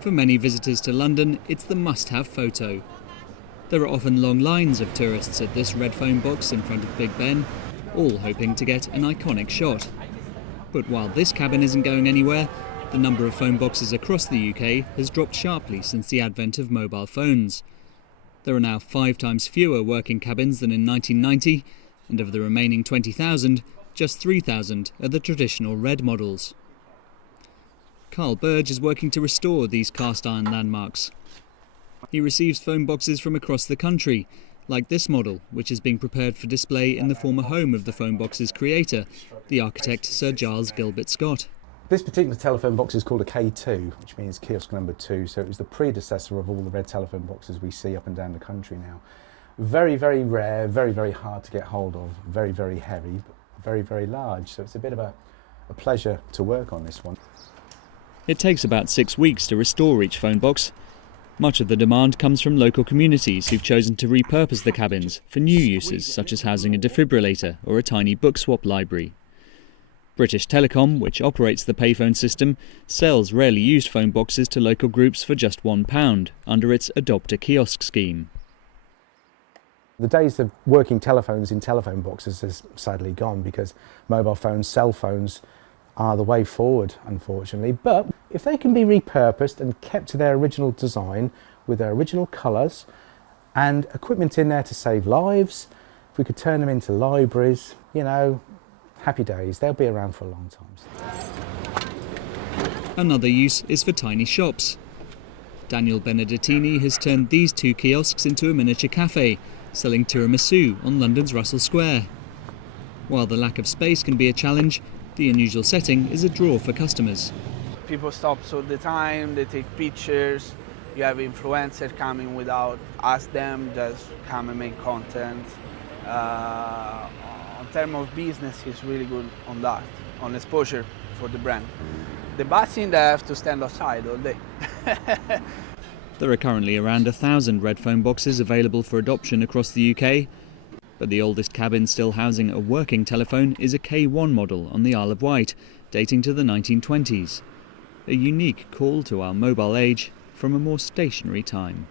For many visitors to London, it's the must-have photo. There are often long lines of tourists at this red phone box in front of Big Ben, all hoping to get an iconic shot. But while this cabin isn't going anywhere, the number of phone boxes across the UK has dropped sharply since the advent of mobile phones. There are now 5 times fewer working cabins than in 1990, and of the remaining 20,000, just 3,000 are the traditional red models. Carl Burge is working to restore these cast-iron landmarks. He receives phone boxes from across the country, like this model, which is being prepared for display in the former home of the phone box's creator, the architect Sir Giles Gilbert Scott. This particular telephone box is called a K2, which means kiosk number 2, so it was the predecessor of all the red telephone boxes we see up and down the country now. Very, very rare, very, very hard to get hold of, very, very heavy, but very, very large, so it's a bit of a pleasure to work on this one. It takes about 6 weeks to restore each phone box. Much of the demand comes from local communities who've chosen to repurpose the cabins for new uses, such as housing a defibrillator or a tiny book swap library. British Telecom, which operates the payphone system, sells rarely used phone boxes to local groups for just £1 under its Adopt a Kiosk scheme. The days of working telephones in telephone boxes is sadly gone because mobile phones, cell phones are the way forward, unfortunately. But if they can be repurposed and kept to their original design with their original colours and equipment in there to save lives, if we could turn them into libraries, you know, happy days. They'll be around for a long time. Another use is for tiny shops. Daniel Benedettini has turned these 2 kiosks into a miniature cafe, selling tiramisu on London's Russell Square. While the lack of space can be a challenge, the unusual setting is a draw for customers. People stop all the time, they take pictures, you have influencers coming without ask them, just come and make content. In terms of business, it's really good on that, on exposure for the brand. The bad thing, they have to stand outside all day. There are currently around 1,000 red phone boxes available for adoption across the UK, but the oldest cabin still housing a working telephone is a K1 model on the Isle of Wight, dating to the 1920s. A unique call to our mobile age from a more stationary time.